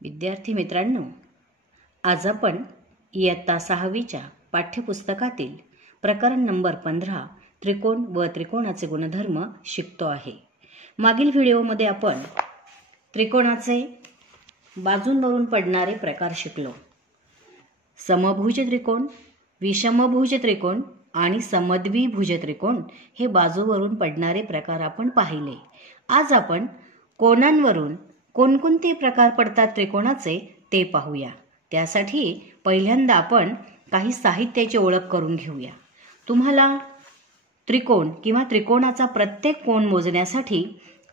विद्यार्थी मित्रांनो, आज आपण इयत्ता 6वीच्या पाठ्यपुस्तकातील प्रकरण नंबर 15 त्रिकोण व त्रिकोणाचे गुणधर्म शिकतो आहे. मागील व्हिडिओमध्ये आपण त्रिकोणाचे बाजूंवरून पडणारे प्रकार शिकलो. समभुज त्रिकोण, विषमभुज त्रिकोण आणि समद्विभुज त्रिकोण हे बाजूवरून पडणारे प्रकार आपण पाहिले. आज आपण कोनांवरून कोणकोणते प्रकार पडतात त्रिकोणाचे ते पाहूया. त्यासाठी पहिल्यांदा आपण काही साहित्याची ओळख करून घेऊया. तुम्हाला त्रिकोण किंवा त्रिकोणाचा प्रत्येक कोन मोजण्यासाठी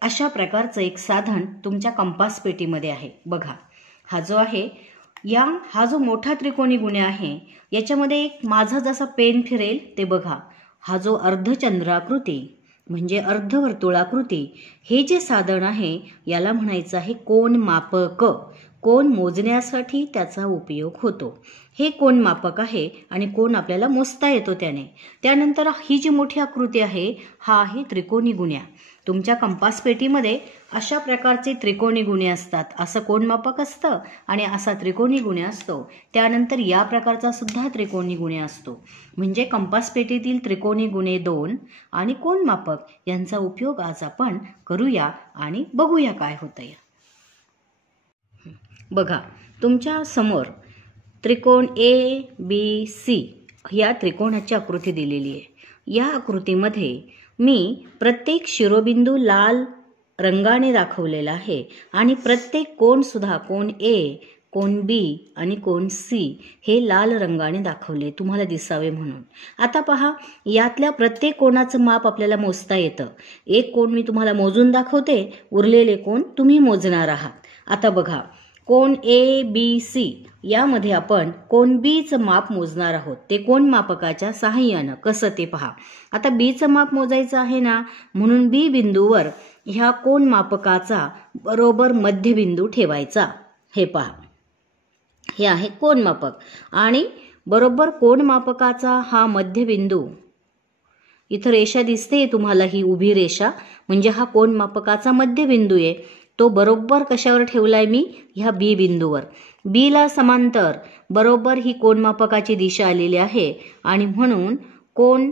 अशा प्रकारचं एक साधन तुमच्या कंपास पेटीमध्ये आहे. बघा, हा जो आहे हा जो मोठा त्रिकोणी गुण्या आहे याच्यामध्ये एक माझा जसा पेन फिरेल ते बघा, हा जो अर्धचंद्राकृती म्हणजे अर्धवर्तुळाकृती हे जे साधन आहे याला म्हणायचं आहे कोन मापक. कोन मोजण्यासाठी त्याचा उपयोग होतो. हे कोन मापक आहे आणि कोन आपल्याला मोजता येतो त्याने. त्यानंतर ही जी मोठी आकृती आहे हा आहे त्रिकोणी गुण्या. तुमच्या कंपास पेटीमध्ये अशा प्रकारचे त्रिकोणी गुणे असतात. असं कोन मापक असतं आणि असा त्रिकोणी गुण्या असतो. त्यानंतर या प्रकारचा सुद्धा त्रिकोणी गुणे असतो. म्हणजे कंपास पेटीतील त्रिकोणी गुणे 2 आणि कोन मापक यांचा उपयोग आज आपण करूया आणि बघूया काय होतंय. बघा, तुमच्या समोर त्रिकोण ABC या त्रिकोणाची आकृती दिलेली आहे. या आकृतीमध्ये मी प्रत्येक शिरोबिंदू लाल रंगाने दाखवलेला आहे आणि प्रत्येक कोन सुद्धा कोन A, कोन B आणि कोन C हे लाल रंगाने दाखवले तुम्हाला दिसावे म्हणून. आता पहा, यातल्या प्रत्येक कोणाचं माप आपल्याला मोजता येतं. एक कोन मी तुम्हाला मोजून दाखवते, उरलेले कोन तुम्ही मोजणार आहात. आता बघा, कोन ABC यामध्ये आपण कोन B चं माप मोजणार आहोत. ते कोन मापकाच्या सहाय्यानं. कसं ते पहा. आता B चं माप मोजायचं आहे ना, म्हणून B बिंदूवर ह्या कोन मापकाचा बरोबर मध्यबिंदू ठेवायचा. हे पहा, हे आहे कोन मापक आणि बरोबर कोन मापकाचा हा मध्यबिंदू, इथं रेषा दिसते तुम्हाला, ही उभी रेषा म्हणजे हा कोन मापकाचा मध्यबिंदू आहे. तो बरोबर कशावर ठेवलाय मी, ह्या B बिंदूवर. B ला समांतर बरोबर ही कोन मापकाची दिशा आलेली आहे आणि म्हणून कोन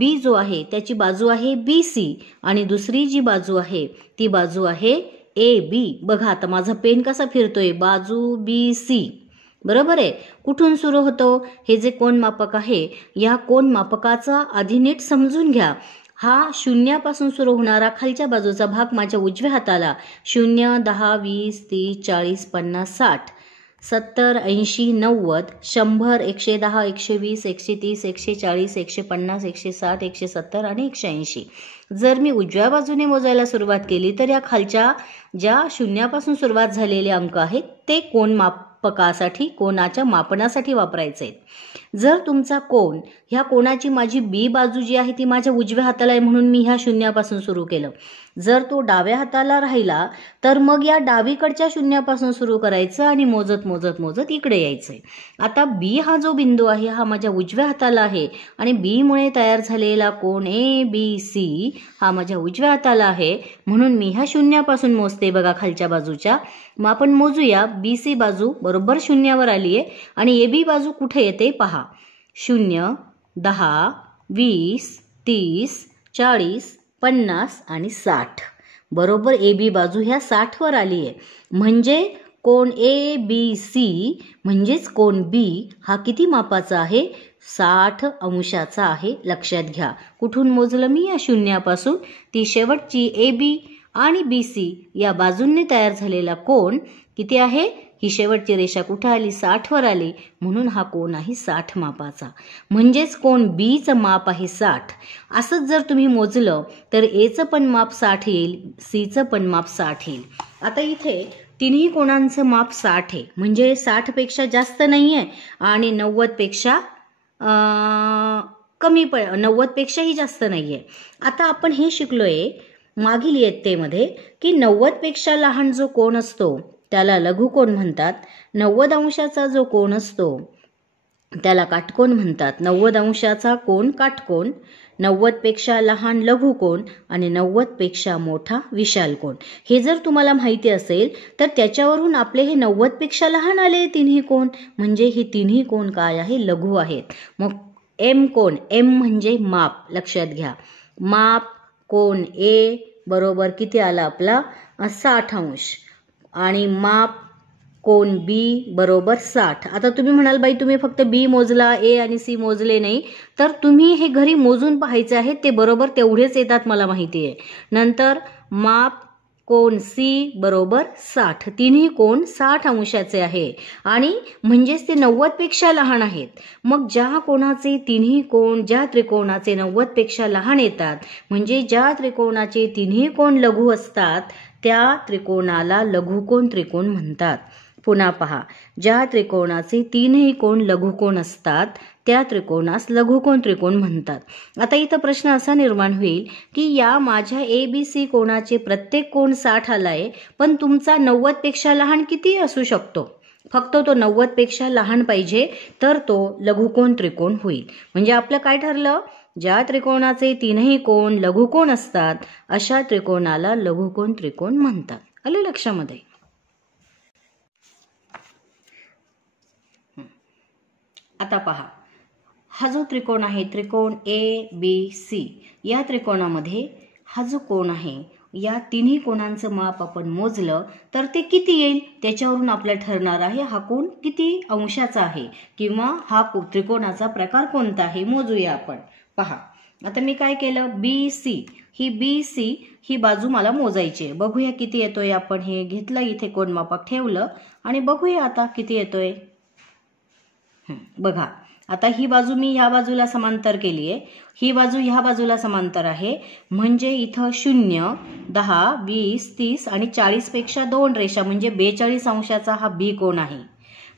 B जो आहे त्याची बाजू आहे BC आणि दुसरी जी बाजू आहे ती बाजू आहे AB. बघा, आता माझा पेन कसा फिरतोय, बाजू BC. बरोबर आहे. कुठून सुरू होतो हे जे कोन मापक आहे, या कोन मापकाचा आधी नीट समजून घ्या. हा शून्यापासून सुरू होणारा खालच्या बाजूचा भाग माझ्या उजव्या हाताला 0, 10, 20, 30, 40, 50, 60, 70, 80, 90, 100, 110, 120, 130, 140, 150, 160, 170 आणि 180. जर मी उजव्या बाजूने मोजायला सुरुवात केली तर या खालच्या ज्या शून्यापासून सुरुवात झालेले अंक आहेत ते कोन मापकासाठी, कोनाच्या मापनासाठी वापरायचे. जर तुमचा कोन, ह्या कोनाची माझी B बाजू जी आहे ती माझ्या उजव्या हाताला आहे म्हणून मी ह्या शून्यापासून सुरू केलं. जर तो डाव्या हाताला राहिला तर मग या डावीकडच्या शून्यापासून सुरू करायचं आणि मोजत मोजत मोजत इकडे यायचंय. आता B हा जो बिंदू आहे हा माझ्या उजव्या हाताला आहे आणि B मुळे तयार झालेला कोन ABC हा माझ्या उजव्या हाताला आहे म्हणून मी ह्या शून्यापासून मोजते. बघा, खालच्या बाजूच्या मग आपण मोजूया. BC बाजू बरोबर शून्यावर आली आहे आणि AB बाजू कुठे येते पहा. 0, 10, 20, 30, 40, 50 आणि 60. बरोबर AB बाजू ह्या 60 वर आली आहे. म्हणजे कोन ABC म्हणजेच कोन B हा किती मापाचा आहे, 60 अंशाचा आहे. लक्षात घ्या, कुठून मोजलं मी, या शून्यापासून. ती शेवटची AB आणि BC या बाजूंनी तयार झालेला कोन किती आहे, ही शेवटची रेषा कुठे आली, 60 वर आली म्हणून हा कोन आहे 60 मापाचा. म्हणजेच कोन B चं माप आहे 60. असंच जर तुम्ही मोजलं तर A चं पण माप 60 येईल, C चं पण माप 60 येईल. आता इथे तिन्ही कोणांचं माप 60 आहे म्हणजे 60 पेक्षा जास्त नाहीये आणि 90 पेक्षा कमी, 90 पेक्षाही जास्त नाहीये. आता आपण हे शिकलोय मागील इयत्तेमध्ये की 90 पेक्षा लहान जो कोन असतो त्याला लघुकोन म्हणतात. 90 अंशाचा जो कोन असतो त्याला काटकोन म्हणतात. 90 अंशाचा कोन काटकोन, 90पेक्षा लहान लघुकोन आणि 90पेक्षा मोठा विशाल कोन. हे जर तुम्हाला माहिती असेल तर त्याच्यावरून आपले हे 90पेक्षा लहान आले तिन्ही कोन, म्हणजे हे तिन्ही कोन काय आहे, लघु आहेत. मग एम कोन, एम म्हणजे माप, लक्षात घ्या. माप कोन ए बरोबर किती आला आपला 60 अंश आणि माप कोन बी बरोबर 60. आता तुम्ही म्हणाल बाई तुम्ही फक्त बी मोजला, ए आणि सी मोजले नाही, तर तुम्ही हे घरी मोजून पाहायचे आहे, ते बरोबर तेवढेच येतात मला माहिती आहे. नंतर माप कोन सी बरोबर 60, तिन्ही कोन 60 अंशाचे आहे आणि म्हणजेच ते 90पेक्षा लहान आहेत. मग ज्या कोणाचे तिन्ही कोन ज्या त्रिकोणाचे 90पेक्षा लहान येतात, म्हणजे ज्या त्रिकोणाचे तिन्ही कोन लघु असतात, त्या त्रिकोणाला लघुकोन त्रिकोण म्हणतात. पुन्हा पहा, ज्या त्रिकोणाचे तीनही कोन लघुकोन असतात त्या त्रिकोणास लघुकोन त्रिकोण म्हणतात. आता इथं प्रश्न असा निर्माण होईल की या माझ्या ABC कोणाचे प्रत्येक कोन 60 आलाय, पण तुमचा 90पेक्षा लहान किती असू शकतो? फक्त तो 90पेक्षा लहान पाहिजे तर तो लघुकोन त्रिकोण होईल. म्हणजे आपलं काय ठरलं, ज्या त्रिकोणाचे तीनही कोन लघुकोन असतात अशा त्रिकोणाला लघुकोन त्रिकोण म्हणतात. आलं लक्षामध्ये? आता पहा, हा जो त्रिकोण आहे त्रिकोण ABC, या त्रिकोणामध्ये हा जो कोन आहे या तिन्ही कोणांचं माप आपण मोजलं तर ते किती येईल, त्याच्यावरून आपल्याला ठरणार आहे हा कोन किती अंशाचा आहे किंवा हा त्रिकोणाचा प्रकार कोणता आहे, मोजूया आपण. पहा, आता मी काय केलं, BC ही बाजू मला मोजायची आहे. बघूया किती येतोय. आपण हे घेतलं, इथे कोनमापक ठेवलं आणि बघूया आता किती येतोय. बघा, आता ही बाजू मी ह्या बाजूला समांतर केली आहे, ही बाजू ह्या बाजूला समांतर आहे, म्हणजे इथं 0, 10, 20, 30 आणि 40 पेक्षा 2 रेषा म्हणजे 42 अंशाचा हा बी कोन आहे.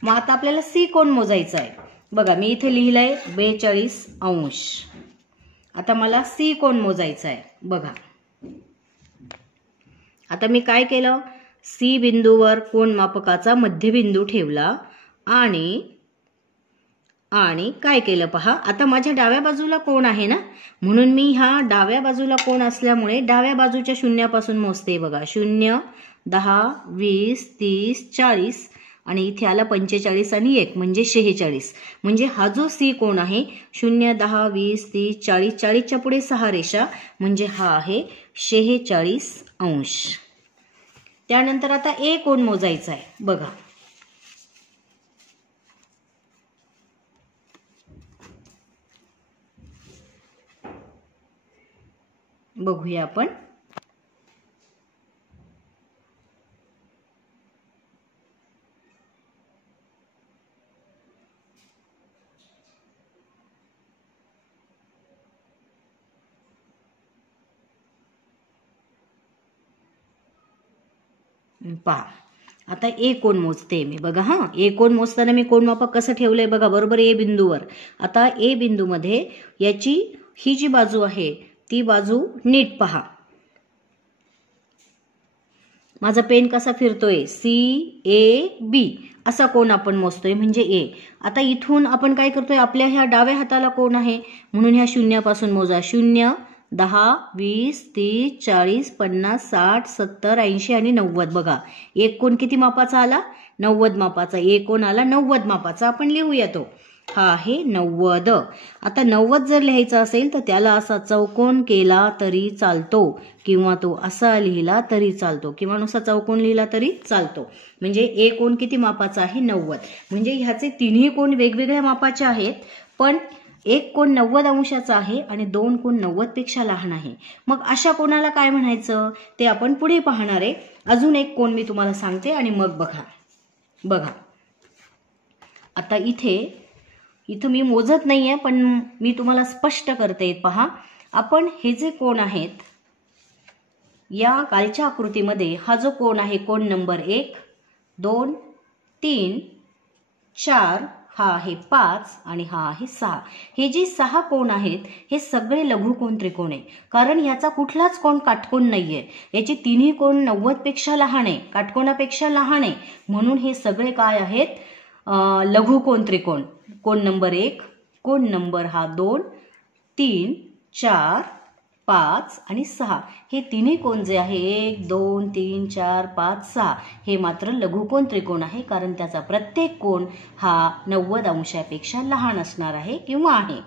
मग आता आपल्याला सी कोन मोजायचा आहे. बघा, मी इथे लिहिलंय 42 अंश. आता मला सी कोन मोजायचा आहे. बघा, आता मी काय केलं, सी बिंदूवर कोन मापकाचा मध्यबिंदू ठेवला आणि काय केलं पहा, आता माझ्या डाव्या बाजूला कोन आहे ना, म्हणून मी ह्या डाव्या बाजूला कोन असल्यामुळे डाव्या बाजूच्या शून्यापासून मोजते. बघा, 0, 10, 20, 30, 40 आणि इथे आला 45 आणि 1 म्हणजे 46. म्हणजे हा जो सी कोन आहे 0, 10, 20, 30, 40, 40च्या पुढे 6 रेषा म्हणजे हा आहे 46 अंश. त्यानंतर आता ए कोन मोजायचा आहे. बघा, बघूया आपण. पहा, आता ए कोन मोजते मी. बघा, हा ए कोन मोजताना मी कोन मापक कसं ठेवलंय बघा, बरोबर ए बिंदूवर. आता ए बिंदूमध्ये याची ही जी बाजू आहे ती बाजू नीट पहा. माझा पेन कसा फिरतोय, CAB असा कोन आपण मोजतोय म्हणजे ए. आता इथून आपण काय करतोय, आपल्या ह्या डाव्या हाताला कोन आहे म्हणून ह्या शून्यापासून मोजा. 0, 10, 20, 30, 40, 50, 60, 70, 80 आणि 90. बघा, एक कोन किती मापाचा आला, 90 मापाचा. एक कोन आला 90 मापाचा. आपण लिहूया तो, हा आहे 90. आता 90 जर लिहायचा असेल तर त्याला असा चौकोन केला तरी चालतो किंवा तो असा लिहिला तरी चालतो किंवा नुसता चौकोन लिहिला तरी चालतो. म्हणजे एक कोन किती मापाचा आहे, 90. म्हणजे ह्याचे तिन्ही कोन वेगवेगळ्या मापाचे आहेत, पण एक कोन 90 अंशाचा आहे आणि 2 कोन 90 पेक्षा लहान आहे. मग अशा कोणाला काय म्हणायचं ते आपण पुढे पाहणार आहे. अजून एक कोन मी तुम्हाला सांगते आणि मग बघा, आता इथं मी मोजत नाहीये पण मी तुम्हाला स्पष्ट करते. पहा, आपण हे जे कोन आहेत या कालच्या आकृतीमध्ये हा जो कोन आहे कोन नंबर 1, 2, 3, 4, हा आहे 5 आणि हा आहे 6. हे जे 6 कोन आहेत हे सगळे लघुकोन त्रिकोण आहे, कारण याचा कुठलाच कोन काटकोन नाहीये. याचे तिन्ही कोन 90 पेक्षा लहान आहे, काटकोनापेक्षा लहान आहे, म्हणून हे सगळे काय आहेत, लघुकोन त्रिकोण. कोन नंबर 1, कोन नंबर हा 2, 3, 4 5 आणि 6 हे तिन्ही कोण जे आहे 1 2 3 4 5 6 हे मात्र लघुकोन त्रिकोण आहे, कारण त्याचा प्रत्येक कोण हा 90 अंशापेक्षा लहान असणार आहे किंवा आहे.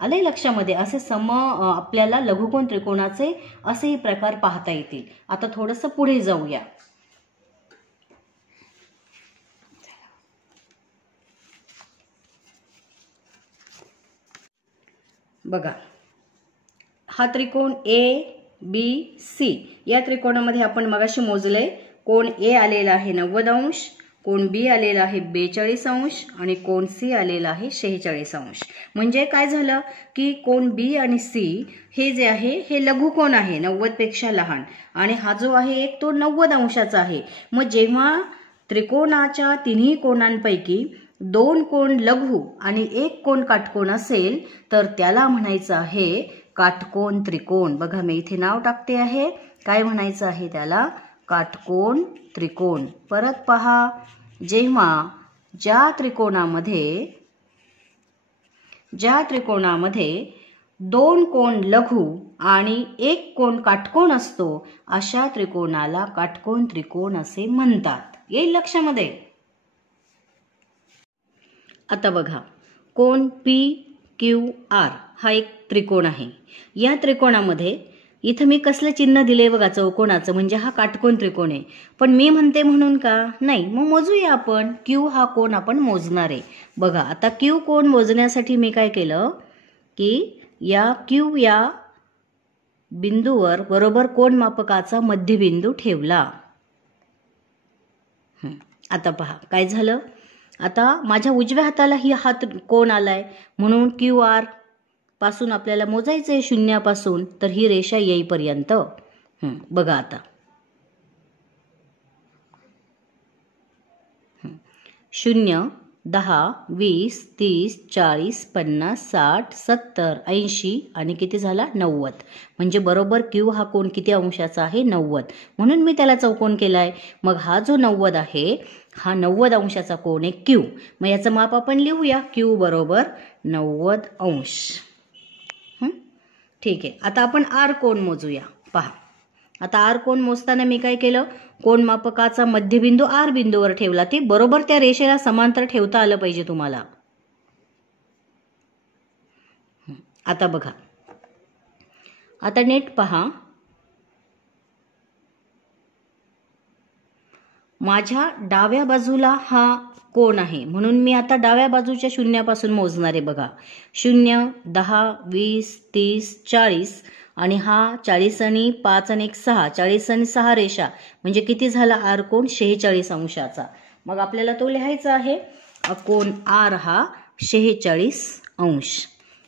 आले लक्षामध्ये? असे आपल्याला लघुकोन त्रिकोणाचे असेही प्रकार पाहता येतील. आता थोडंसं पुढे जाऊया. बघा, हा त्रिकोण ABC. या त्रिकोणामध्ये आपण मगाशी मोजले, कोण A आलेला आहे 90 अंश, कोण B आलेला आहे 42 अंश आणि कोण C आलेला आहे 46 अंश. म्हणजे काय झालं की कोण B आणि C हे जे आहे हे लघुकोन आहे 90 पेक्षा लहान, आणि हा जो आहे एक तो 90 अंशाचा आहे. मग जेव्हा त्रिकोणाच्या तिन्ही कोणांपैकी 2 कोण लघु आणि 1 कोण काटकोन असेल तर त्याला म्हणायचं आहे काटकोन त्रिकोण. बघा, मी इथे नाव टाकते आहे. काय म्हणायचं आहे त्याला? काटकोन त्रिकोण. परत पहा, जेव्हा ज्या त्रिकोणामध्ये 2 कोण लघु आणि 1 कोण काटकोन असतो अशा त्रिकोणाला काटकोन त्रिकोण असे म्हणतात. येईल लक्षामध्ये? आता बघा, कोण PQR हा एक त्रिकोण आहे. या त्रिकोणामध्ये इथं मी कसलं चिन्ह दिले बघा, चौकोनाचं, म्हणजे हा काटकोन त्रिकोण आहे. पण मी म्हणते म्हणून का नाही, मग मोजूया आपण. Q हा कोण आपण मोजणार आहे. बघा, आता Q कोण मोजण्यासाठी मी काय केलं की या Q या बिंदूवर बरोबर कोण मापकाचा मध्यबिंदू ठेवला. आता पहा काय झालं. आता माझ्या उजव्या हाताला हा कोण आलाय, म्हणून QR पासून आपल्याला मोजायचंय 0 पासून, तर ही रेषा येईपर्यंत. बघा आता 0 10 20 30 40 50 60 70 80 आणि किती झाला 90. म्हणजे बरोबर Q हा कोण किती अंशाचा आहे 90, म्हणून मी त्याला चौकोन केलाय. मग हा जो 90 आहे हा 90 अंशाचा कोण आहे Q. मग याचं माप आपण लिहूया, Q बरोबर 90 अंश. ठीक आहे. आता आपण R कोण मोजूया. पहा, आता R कोण मोजताना मी काय केलं, कोण मापकाचा मध्यबिंदू R बिंदूवर ठेवला. ते बरोबर त्या रेषेला समांतर ठेवता आलं पाहिजे तुम्हाला. आता बघा, आता नीट पहा, माझ्या डाव्या बाजूला हा कोण आहे, म्हणून मी आता डाव्या बाजूच्या 0 पासून मोजणार आहे. बघा, 0 10 20 30 40 आणि हा 40 आणि 5 आणि 1 6, 40 आणि 6 रेषा, म्हणजे किती झाला R कोण 46 अंशाचा. मग आपल्याला तो लिहायचा आहे, कोण R हा 46 अंश.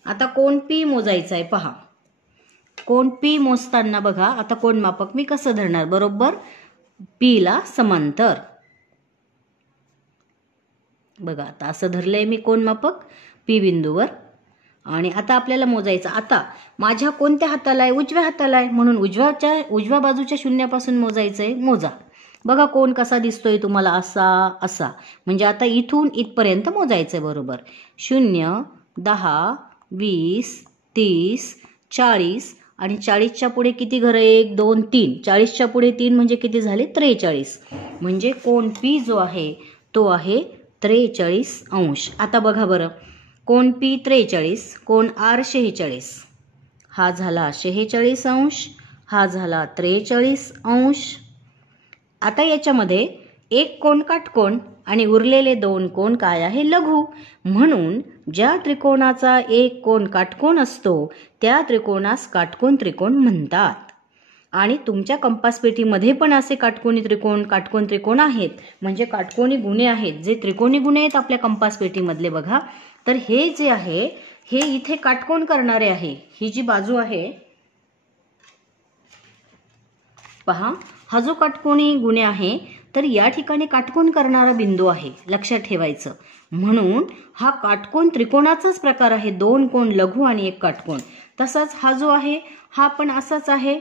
आता कोण P मोजायचा आहे. पहा, कोण P मोजताना बघा, आता कोण मापक मी कसं धरणार, बरोबर P ला समांतर. बघा, आता असं धरलंय मी कोण मापक P बिंदूवर, आणि आता आपल्याला मोजायचं. आता माझ्या कोणत्या हाताला आहे, उजव्या हाताला आहे, म्हणून उजव्या बाजूच्या 0 पासून मोजायचंय. मोजा. बघा कोण कसा दिसतोय तुम्हाला, असा. म्हणजे आता इथून इथपर्यंत मोजायचंय बरोबर. 0 10 20 30 40 आणि 40च्या पुढे किती घर, 1 2 3, 40च्या पुढे 3 म्हणजे किती झाले 43. म्हणजे कोण P जो आहे तो आहे 43 अंश. आता बघा बरं, कोण P 43, कोण R 46. हा झाला 46 अंश, हा झाला 43 अंश. आता याच्यामध्ये 1 कोण काटकोन आणि उरलेले 2 कोण काय आहे लघु, म्हणून ज्या त्रिकोणाचा 1 कोण काटकोन असतो त्या त्रिकोणास काटकोन त्रिकोण म्हणतात. आणि तुमच्या कंपास पेटीमध्ये पण असे काटकोन त्रिकोण आहेत, म्हणजे काटकोनी गुणे आहेत, जे त्रिकोणी गुणे आहेत आपल्या कंपास पेटीमधले. बघा, तर हे जे आहे हे इथे काटकोन करणारे आहे. ही जी बाजू आहे पहा, हा जो काटकोनी गुणे आहे तर या ठिकाणी काटकोन करणारा बिंदू आहे, लक्षात ठेवायचं. म्हणून हा काटकोन त्रिकोणाचाच प्रकार आहे, 2 कोण लघु आणि 1 काटकोन. तसाच हा जो आहे हा पण असाच आहे.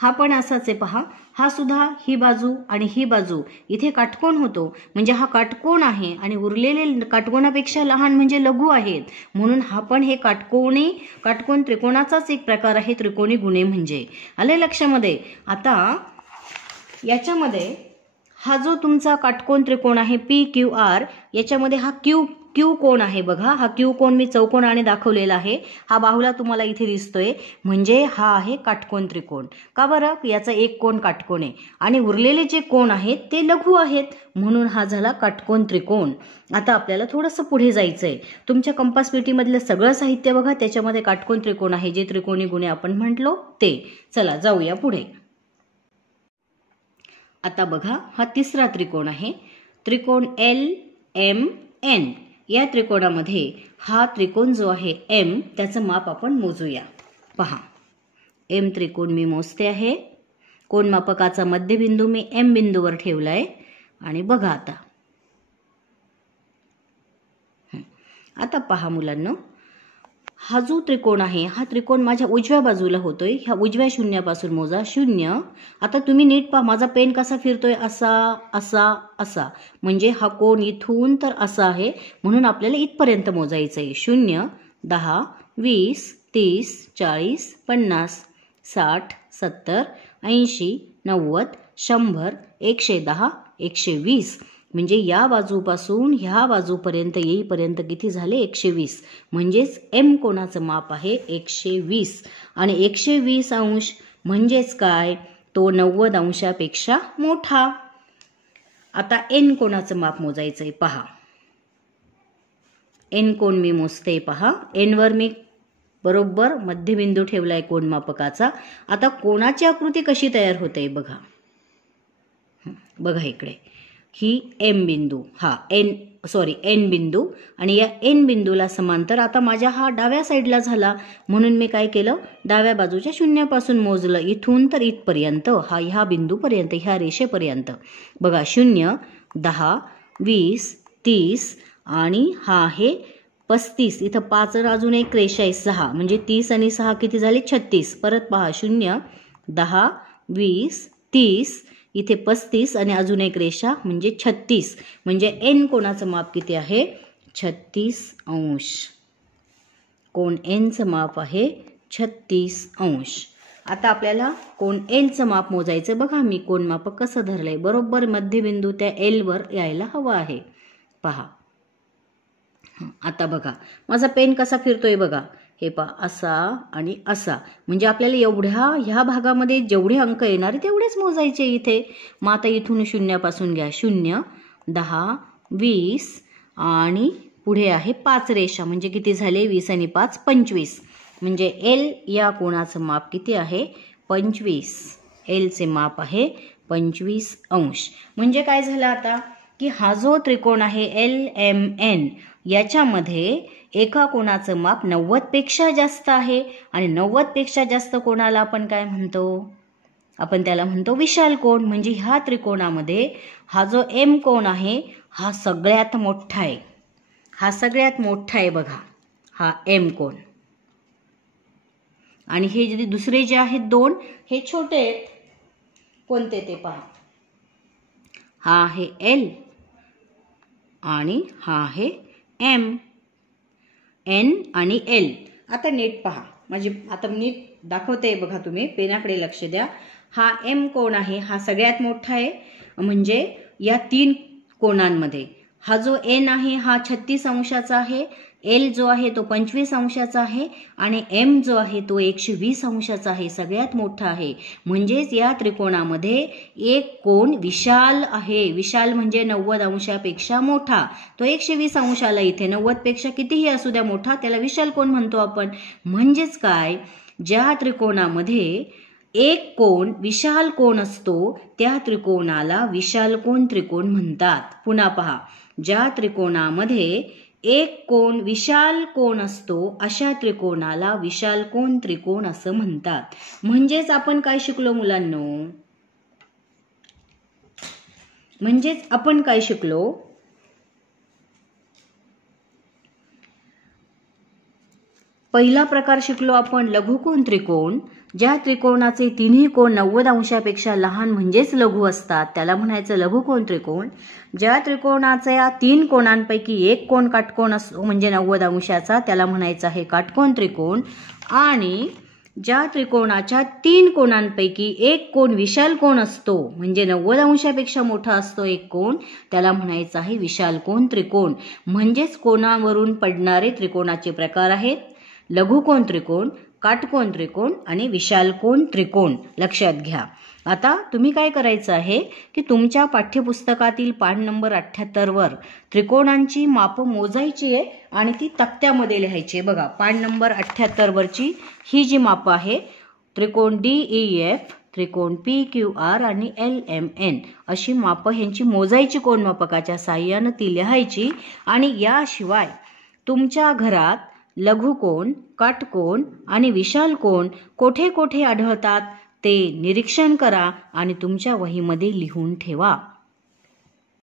हा पण असाच आहे पहा, हा सुद्धा ही बाजू आणि ही बाजू इथे काटकोन होतो, म्हणजे हा काटकोन आहे आणि उरलेले काटकोनापेक्षा लहान म्हणजे लघु आहेत, म्हणून हा पण हे काटकोन त्रिकोणाचाच एक प्रकार आहे, त्रिकोणी गुणे म्हणजे. आले लक्षामध्ये. आता याच्यामध्ये हा जो तुमचा काटकोन त्रिकोण आहे PQR, याच्यामध्ये हा क्यू कोण आहे बघा, हा क्यू कोण मी चौकोनाने दाखवलेला आहे, हा बाहुला तुम्हाला इथे दिसतोय, म्हणजे हा आहे काटकोन त्रिकोण. का बरं? याचा एक कोण काटकोन आहे आणि उरलेले जे कोण आहेत ते लघु आहेत, म्हणून हा झाला काटकोन त्रिकोण. आता आपल्याला थोडंसं पुढे जायचंय. तुमच्या कंपास पेटीमधलं सगळं साहित्य बघा, त्याच्यामध्ये काटकोन त्रिकोण आहे, जे त्रिकोणी गुणे आपण म्हटलो ते. चला जाऊया पुढे. आता बघा, हा तिसरा त्रिकोण आहे, त्रिकोण LMN. या त्रिकोणामध्ये हा त्रिकोण जो आहे M, त्याचं माप आपण मोजूया. पहा, M त्रिकोण मी मोजते आहे, कोणमापकाचा मध्यबिंदू मी M बिंदूवर ठेवलाय आणि बघा आता पहा मुलांनो, हा जो त्रिकोण आहे, हा त्रिकोण माझ्या उजव्या बाजूला होतोय, ह्या उजव्या शून्यापासून मोजा 0. आता तुम्ही नीट पहा, माझा पेन कसा फिरतोय, असा असा असा, म्हणजे हा कोण इथून तर असा आहे, म्हणून आपल्याला इथपर्यंत मोजायचं आहे. 0, 10, 20, 30, 40, 50, 60, 70, 80, 90, 100, 110, 120, म्हणजे या बाजूपासून ह्या बाजूपर्यंत येईपर्यंत किती झाले? 120. म्हणजेच M कोणाचं माप आहे 120 आणि 120 अंश म्हणजेच काय? तो 90 अंशापेक्षा मोठा. आता N कोणाचं माप मोजायचंय पहा. N कोण मी मोजते पहा. N वर मी बरोबर मध्यबिंदू ठेवलाय कोणमापकाचा. आता कोणाची आकृती कशी तयार होते बघा. बघा इकडे, ही M बिंदू, हा N बिंदू आणि या N बिंदूला समांतर आता माझ्या हा डाव्या साईडला झाला, म्हणून मी काय केलं, डाव्या बाजूच्या शून्यापासून मोजलं, इथून तर इथपर्यंत, ह्या बिंदूपर्यंत, ह्या रेषेपर्यंत. बघा 0, 10, 20, 30 आणि हा आहे 35. इथं 5 अजून एक रेषा आहे 6, म्हणजे 30 आणि 6 किती झाले? 36. परत पहा 0, 10, 20, 30, इथे 35 आणि अजून एक रेषा म्हणजे 36. म्हणजे N कोणाचं माप किती आहे? 36 अंश. कोण Nचं माप आहे 36 अंश. आता आपल्याला कोण Nचं माप मोजायचं. बघा मी कोणमापक कसं धरलंय, बरोबर मध्यबिंदू त्या L वर यायला हवा आहे. पहा आता बघा, माझा पेन कसा फिरतोय बघा, हे पहा, असा आणि असा, म्हणजे आपल्याला ह्या भागामध्ये जेवढे अंक येणार तेवढेच मोजायचे इथे. मग आता इथून शून्यापासून घ्या, 0, 10, 20 आणि पुढे आहे 5 रेषा, म्हणजे किती झाले? 20 आणि 5, 25. म्हणजे L या कोणाचं माप किती आहे? 25. L चे माप आहे 25 अंश. म्हणजे काय झालं आता, की हा जो त्रिकोण आहे LMN, याच्यामध्ये एका कोणाचं माप 90 पेक्षा जास्त आहे आणि 90 पेक्षा जास्त कोणाला आपण काय म्हणतो? आपण त्याला म्हणतो विशाल कोण. म्हणजे ह्या त्रिकोणामध्ये हा जो M कोण आहे, हा सगळ्यात मोठा आहे. हा सगळ्यात मोठा आहे बघा, हा M कोण. आणि हे जे दुसरे जे आहेत 2, हे छोटे आहेत. कोणते ते पहा. हा आहे L आणि हा आहे M. N आणि L. आता नीट पहा, आता नीट दाखवते बघा, तुम्ही पेनाकडे लक्ष द्या. हा M कोण आहे, हा सगळ्यात मोठा आहे. म्हणजे या 3 कोणांमध्ये हा जो N आहे हा 36 अंशाचा आहे, L जो आहे तो 25 अंशाचा आहे आणि M जो आहे तो 120 अंशाचा आहे, सगळ्यात मोठा आहे. म्हणजेच या त्रिकोणामध्ये एक कोण विशाल आहे. विशाल म्हणजे 90 अंशापेक्षा मोठा. तो 120 अंश आला इथे, 90 पेक्षा कितीही असू द्या मोठा, त्याला विशाल कोण म्हणतो आपण. म्हणजेच काय, ज्या त्रिकोणामध्ये एक कोण विशाल कोण असतो त्या त्रिकोणाला विशाल कोण त्रिकोण म्हणतात. पुन्हा पहा, ज्या त्रिकोणामध्ये एक कोण विशाल कोण असतो अशा त्रिकोणाला विशाल कोण त्रिकोण असं म्हणतात. म्हणजेच आपण काय शिकलो मुलांनो? म्हणजेच आपण काय शिकलो? पहिला प्रकार शिकलो आपण लघुकोन त्रिकोण. ज्या त्रिकोणाचे तिन्ही कोन 90 अंशापेक्षा लहान म्हणजेच लघु असतात त्याला म्हणायचं लघुकोन त्रिकोण. ज्या त्रिकोणाच्या 3 कोणांपैकी एक कोन काटकोन असतो म्हणजे 90 अंशाचा त्याला म्हणायचं आहे काटकोन त्रिकोण. आणि ज्या त्रिकोणाच्या 3 कोणांपैकी एक कोन विशाल कोन असतो म्हणजे 90 अंशापेक्षा मोठा असतो एक कोन त्याला म्हणायचं आहे विशाल कोन त्रिकोण. म्हणजेच कोनावरून पडणारे त्रिकोणाचे प्रकार आहेत लघुकोन त्रिकोण, काटकोन त्रिकोण आणि विशाल कोन त्रिकोण. लक्षात घ्या. आता तुम्ही काय करायचं आहे की तुमच्या पाठ्यपुस्तकातील पान नंबर 78 वर त्रिकोणांची माप मोजायची आहे आणि ती तक्त्यामध्ये लिहायची आहे. बघा पान नंबर 78 वरची ही जी माप आहे त्रिकोण DEF, त्रिकोण PQR आणि LMN अशी माप ह्यांची मोजायची कोनमापकाच्या साहाय्याने ती लिहायची. आणि याशिवाय तुमच्या घरात लघुकोन, काटकोन आणि विशाल कोन कोठे कोठे आढळतात ते निरीक्षण करा आणि तुमच्या वहीमध्ये लिहून ठेवा.